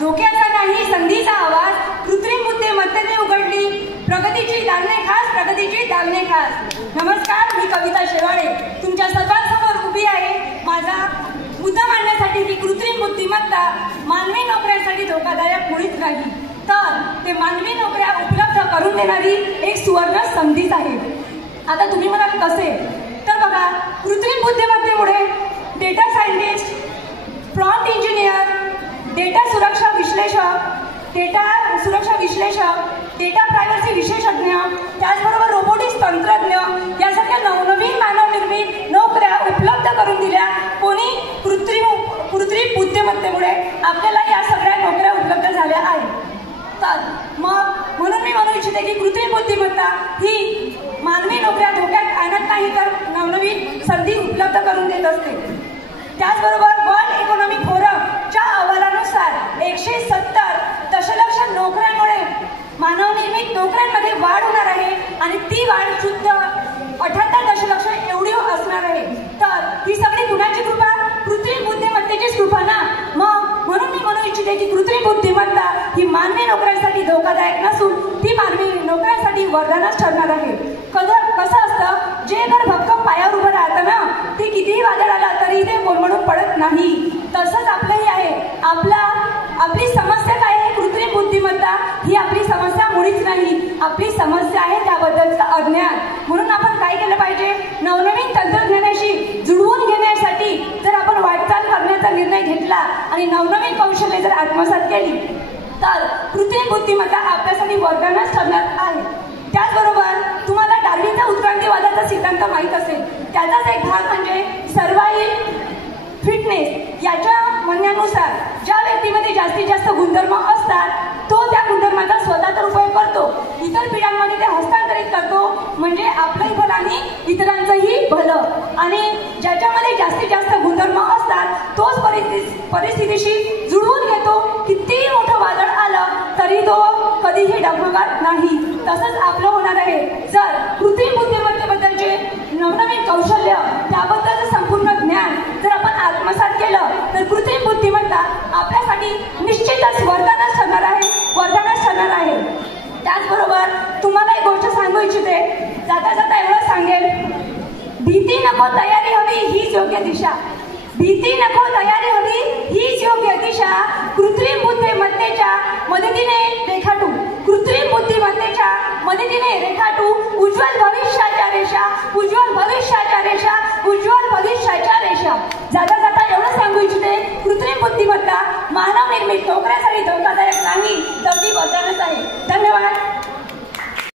धोक्याचा नाही संधीचा आवाज, कृत्रिम बुद्धिमत्तेने उघडली प्रगतीची दालने खास, प्रगतीची दालने खास. नमस्कार, मी कविता शेवाळे तुमच्या सर्वांसमोर उभी आहे. माझा मुद्दा मांडण्यासाठी की कृत्रिम बुद्धिमत्ता मानवी नोकऱ्यांसाठी धोकादायक मुळीच नाही, तर ते मानवी नोकऱ्या उपलब्ध करून देणारी एक सुवर्ण संधीच आहे. आता तुम्ही म्हणाल कसे? तर बघा, कृत्रिम बुद्धिमत्तेमुळे data scientist, prompt engineer, data सुरक्षा विश्लेषक, डेटा प्रायव्हसी विशेषज्ञ, त्याचबरोबर रोबोटिक्स तंत्रज्ञ यासारख्या नवनवीन मानवनिर्मित नोकऱ्या उपलब्ध करून दिल्या. कोणी? कृत्रिम बुद्धिमत्तेमुळे आपल्याला या सगळ्या नोकऱ्या उपलब्ध झाल्या आहेत. तर मग म्हणून मी म्हणू इच्छिते की कृत्रिम बुद्धिमत्ता ही मानवी नोकऱ्या धोक्यात आणत नाही, तर नवनवीन संधी उपलब्ध करून देत असते. त्याचबरोबर वर्ल्ड इकॉनॉमिक फोरमच्या अहवालानुसार 170 दशलक्ष नोकऱ्यांमुळे मानवनिर्मित नोकऱ्यांमध्ये वाढ होणार आहे आणि ती वाढ शुद्ध 78 दशलक्ष एवढी असणार आहे. तर ही सगळी कुणाची कृपा? कृत्रिम बुद्धिमत्तेचीच कृपा ना. म्हणून मी म्हणू इच्छिते की कृत्रिम बुद्धिमत्ता ही मानवी नोकऱ्यांसाठी धोकादायक नसून ती मानवी नोकऱ्यांसाठी वरदानच ठरणार आहे. कसं असतं, जे घर भक्कम पायावर उभं राहतं ना, ते कितीही वादळ आला तरी ते कोलमडून पडत नाही. तसंच आपलंही आहे. आपली समस्या काय आहे? कृत्रिम बुद्धिमत्ता ही आपली समस्या मुळीच नाही. आपली समस्या आहे त्याबद्दलचं अज्ञान. म्हणून आपण काय केलं पाहिजे? नवनवीन तंत्रज्ञानाशी जुळवून घेण्यासाठी जर आपण वाटचाल करण्याचा निर्णय घेतला आणि नवनवीन कौशल्ये जर आत्मसात केली तर कृत्रिम बुद्धिमत्ता आपल्यासाठी वरदानच ठरणार आहे. त्याचबरोबर तुम्हाला डार्विनचा उत्क्रांतीवादाचा सिद्धांत माहीत असेल. त्याचाच एक भाग म्हणजे सर्व्हायव्हल फिटनेस. याच्या म्हणण्यानुसार ज्या व्यक्तीमध्ये जास्तीत जास्त गुणधर्म असतात तो त्या गुणधर्माचा स्वतःचा उपयोग करतो, इतर पिढ्यांमध्ये ते हस्तांतरित करतो, म्हणजे आपलंही भलं आणि इतरांचंही भलं. आणि ज्याच्यामध्ये जास्तीत जास्त गुणधर्म असतात तोच परिस्थितीशी जुळवून घेतो. कितीही मोठं वादळ आलं तरी तो कधीही डगमगत नाही. तसंच आपलं होणार आहे. जर कृत्रिम बुद्धिमत्तेबद्दलचे नवनवीन कौशल्य, त्याबद्दलचं संपूर्ण ज्ञान जर आपण आत्मसात केलं तर कृत्रिम बुद्धिमत्ता आपल्यासाठी निश्चितच वरदानच ठरणार आहे. त्याचबरोबर तुम्हाला एक गोष्ट सांगू इच्छिते. जाता जाता एवढं सांगेल, भीती नको तयारी हवी हीच योग्य दिशा. भीती नको तयारी हवी हीच योग्य दिशा. कृत्रिम बुद्धिमत्तेच्या मदतीने रेखाटू, कृत्रिम बुद्धिमत्तेच्या मदतीने रेखाटू उज्ज्वल भविष्याच्या रेषा, उज्ज्वल भविष्याच्या रेषा, उज्ज्वल भविष्याच्या रेषा. जाता जाता एवढं सांगू इच्छिते, कृत्रिम बुद्धिमत्ता मानव निर्मित